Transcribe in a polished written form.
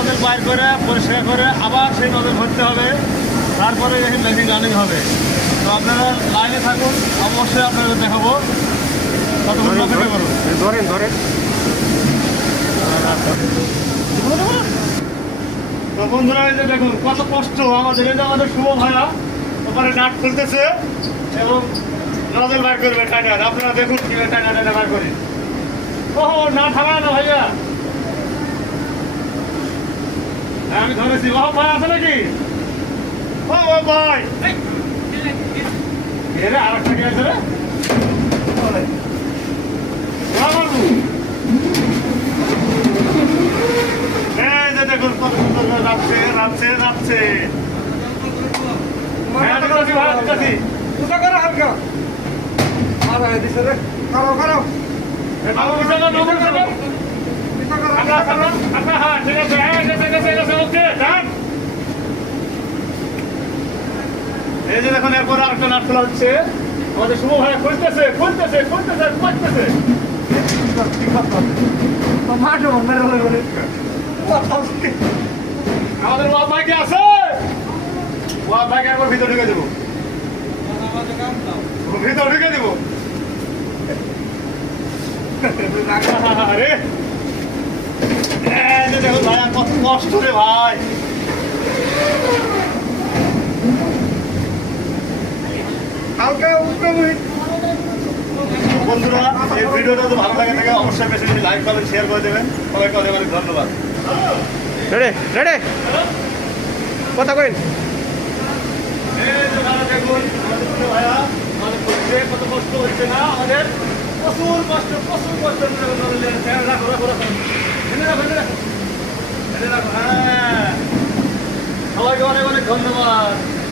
Nozzle বাইর করে পরিষ্কার করে আবার সেই নজল ভরতে হবে, তারপরে এই মেশিন রানিং হবে। তো আপনারা লাইনে থাকুন, অবশ্যই আপনাদের দেখাবো। কতক্ষণ অপেক্ষা করুন। ধরেন ধরেন। তো বন্ধুরা এই যে দেখুন কত কষ্ট আমাদের, এই যে আমাদের শুভ ভাইয়া ওখানে নাট খুলতেছে এবং নজল বার করবে টাইনার। আপনারা দেখুন কিভাবে টাইনার বার করি। ও না থামায় না ভাইয়া, হ্যাঁ আমি ধরেছি। ও ভাই আছে নাকি? ও ভাই এরে আর একটা কে আছে রে? এই যে দেখুন কত সুন্দর করে যাচ্ছে যাচ্ছে যাচ্ছে। হ্যাঁ দেখছি ভাই দেখছি। উঠা করো হালকা। আর দিছে রে। করো করো। বাবু বিছানা নবুল করো। উঠা করো। আপনার হ্যাঁ ঠিক আছে, হ্যাঁ গেছে ওকে ডান। এই যে দেখুন এরপর আরেকটা নাট খোলা হচ্ছে। আমাদের শুভ ভাই খুলতেছে খুলতেছে খুলতেছে খুলতেছে। মাঠো মেরে হলো বলে। আমাদের ওয়াব ভাই কি আছে? ওয়াব ভাইকে একবার ভিতরে ঢুকে দেবো, ভিতরে ঢুকে দেবো। আরে দেখুন ভাই কত কষ্ট রে ভাই। হালকা উঠে বন্ধুরা এই ভিডিওটা যদি ভালো লাগে থাকে অবশ্যই বেশি বেশি লাইক করবেন, শেয়ার করে দেবেন। সবাইকে অনেক অনেক ধন্যবাদ। রেডি রেডি কথা কইন। এই যে ভালো দেখুন আমাদের ছোট ভাইয়া আমাদের করছে, কত কষ্ট হচ্ছে না আমাদের, প্রচুর কষ্ট রাখো রাখো রাখো এনে রাখো এনে রাখো এনে রাখো। হ্যাঁ সবাইকে অনেক অনেক ধন্যবাদ।